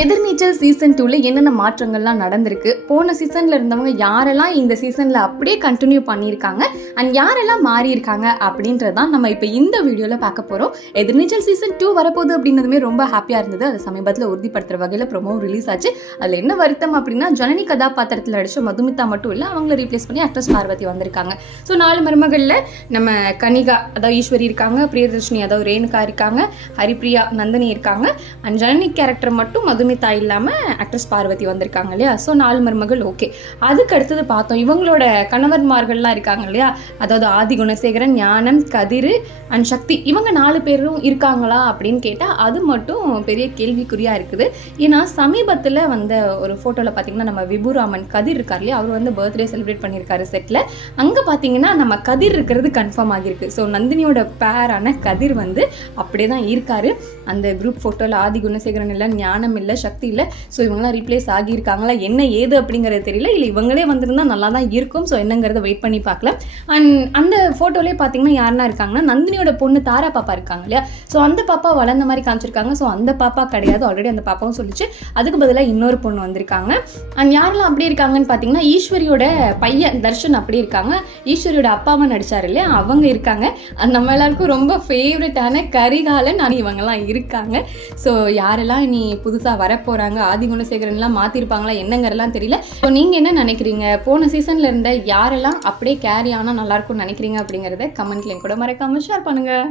எதிர்நீச்சல் season டூவில் என்னென்ன மாற்றங்கள்லாம் நடந்திருக்கு? போன சீசனில் இருந்தவங்க யாரெல்லாம் இந்த சீசனில் அப்படியே கண்டினியூ பண்ணியிருக்காங்க? அண்ட் யாரெல்லாம் மாறியிருக்காங்க? அப்படின்றது தான் நம்ம இப்போ இந்த வீடியோவில் பார்க்க போகிறோம் எதிர்நீச்சல் சீசன் டூ வரப்போகுது அப்படின்னதுமே ரொம்ப ஹாப்பியாக இருந்தது. அது சமீபத்தில் உறுதிப்படுத்துகிற வகையில் ப்ரொமோ ரிலீஸ் ஆச்சு. அதில் என்ன வருத்தம் அப்படின்னா ஜனனி கதாபாத்திரத்தில் நடிச்ச மதுமிதா மட்டும் இல்லை அவங்கள ரீப்ளேஸ் பண்ணி ஆக்ட்ரஸ் பார்வதி வந்திருக்காங்க. ஸோ நாலு மருமகளில் நம்ம கனிகா அதாவது ஈஸ்வரி இருக்காங்க. பிரியதர்ஷினி அதாவது ரேணுகா இருக்காங்க. ஹரிப்ரியா நந்தினி இருக்காங்க. அண்ட் ஜனனி கேரக்டர் மட்டும் மது தாய் இல்லாமல் ஆக்ட்ரஸ் பார்வதி வந்திருக்காங்க இல்லையா? ஸோ நாலு மருமகள் ஓகே அதுக்கு அடுத்தது பார்த்தோம். இவங்களோட கணவன்மார்கள்லாம் இருக்காங்க இல்லையா? அதாவது ஆதி குணசேகரன் ஞானம் கதிர் அண்ட் சக்தி. இவங்க நாலு பேரும் இருக்காங்களா அப்படின்னு கேட்டால் அது மட்டும் பெரிய கேள்விக்குறியாக இருக்குது. ஏன்னா சமீபத்தில் வந்த ஒரு ஃபோட்டோவில் பார்த்தீங்கன்னா நம்ம விபுராமன் கதிர் இருக்கார் இல்லையா? அவர் வந்து பர்த்டே செலிப்ரேட் பண்ணியிருக்காரு செட்டில் அங்கே பார்த்தீங்கன்னா நம்ம கதிர் இருக்கிறது கன்ஃபார்ம் ஆகியிருக்கு. ஸோ நந்தினியோட பேரான கதிர் வந்து அப்படியே தான் இருக்காரு. அந்த குரூப் ஃபோட்டோவில் ஆதி குணசேகரன் இல்லை ஞானம் இல்லை சக்தி இல்லை. ஸோ இவங்களாம் ரீப்ளேஸ் ஆகியிருக்காங்களா? என்ன ஏது அப்படிங்கிறது தெரியல. இல்லை இவங்களே வந்திருந்தா நல்லா தான் இருக்கும். ஸோ என்னங்கிறத வெயிட் பண்ணி பார்க்கலாம். அண்ட் அந்த ஃபோட்டோலேயே பார்த்தீங்கன்னா யாருன்னா இருக்காங்கன்னா நந்தினியோட பொண்ணு தாரா பாப்பா இருக்காங்க இல்லையா? ஸோ அந்த பாப்பா வளர்ந்த மாதிரி காமிச்சிருக்காங்க. ஸோ அந்த பாப்பா கிடையாது. ஆல்ரெடி அந்த பாப்பாவும் சொல்லிச்சு. அதுக்கு பதிலாக இன்னொரு பொண்ணு வந்திருக்காங்க. அண்ட் யாரெல்லாம் அப்படி இருக்காங்கன்னு பார்த்தீங்கன்னா ஈஸ்வரியோட பையன் தர்ஷன் அப்படி இருக்காங்க. ஈஸ்வரியோட அப்பாவை நடிச்சார் இல்லையா? அவங்க இருக்காங்க. நம்ம எல்லாருக்கும் ரொம்ப ஃபேவரட்டான கரிகாலன் அணி இவங்கெல்லாம் இருக்காங்க. ஸோ யாரெல்லாம் இனி புதுசாக வரப்போகிறாங்க ஆதி குணசேகரன்லாம் மாற்றிருப்பாங்களா என்னங்கிறலாம் தெரியல. ஸோ நீங்கள் என்ன நினைக்கிறீங்க? போன சீசனில் இருந்த யாரெல்லாம் அப்படியே கேரி ஆனால் நல்லாயிருக்கும்னு நினைக்கிறீங்க அப்படிங்கிறத கமெண்ட்லேயும் கூட மறக்காமல் ஷேர் பண்ணுங்கள்